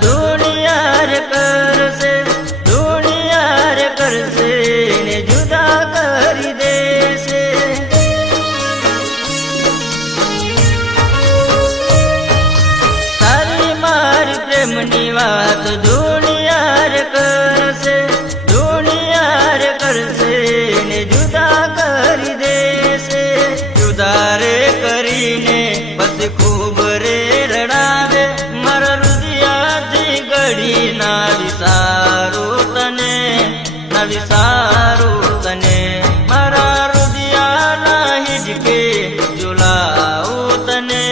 દુનિયા રે કરશે, દુનિયા રે કરશે ને જુદા કરી દેશે. તારી મારી પ્રેમની વાત દુનિયા રે કરશે, દુનિયા રે કરશે ને જુદા કરી દેશે. જુદા રે કરીને પછી ખૂબ રે રડાવે, મારા રુદિયાથી ઘડી ના વિસારું તને, ના વિસારું તને. મારા રુદિયાના હિજકે ઝુલાવું તને,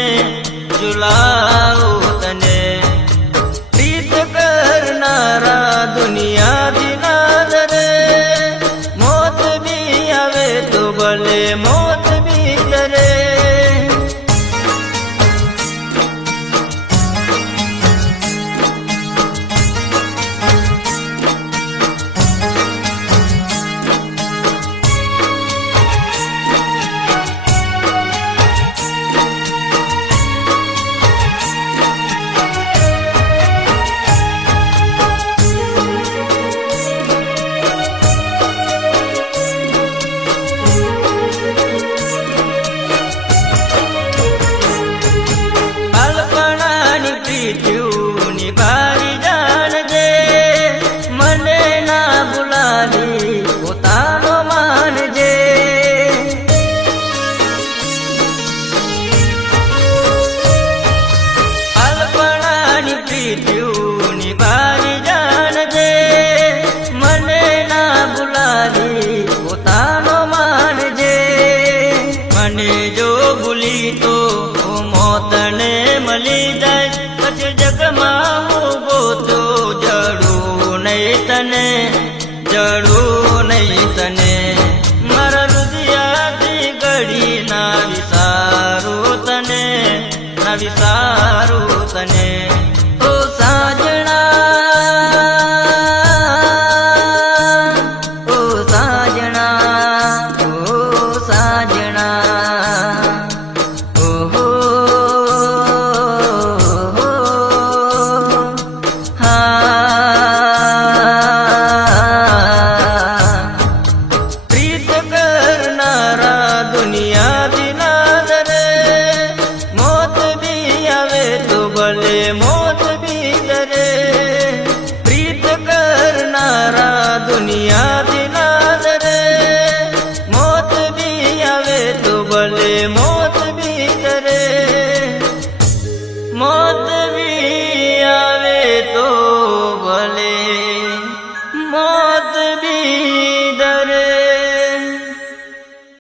ઝુલાવું તને. પ્રીત કરનારા દુનિયાથી ના ડરે, મોત બી આવે તો ભલે મોત બી ડરે. પ્રીતિયુની બારી જાણજે, મને ના ભૂલાલી પોતાનો માનજે. અલ્પણાની પ્રીતિયુની બારી જાણજે, મને ના ભૂલાલી પોતાનો માનજે. મને જો ભૂલી તો મોતને મળી જાય, પછી જગમાં હું ગોતો જડું નહીં તને, જડું નહીં તને. મારા રુદિયાથી ઘડી ના વિસારું તને, ના વિસારું તને. ઓ સાજણા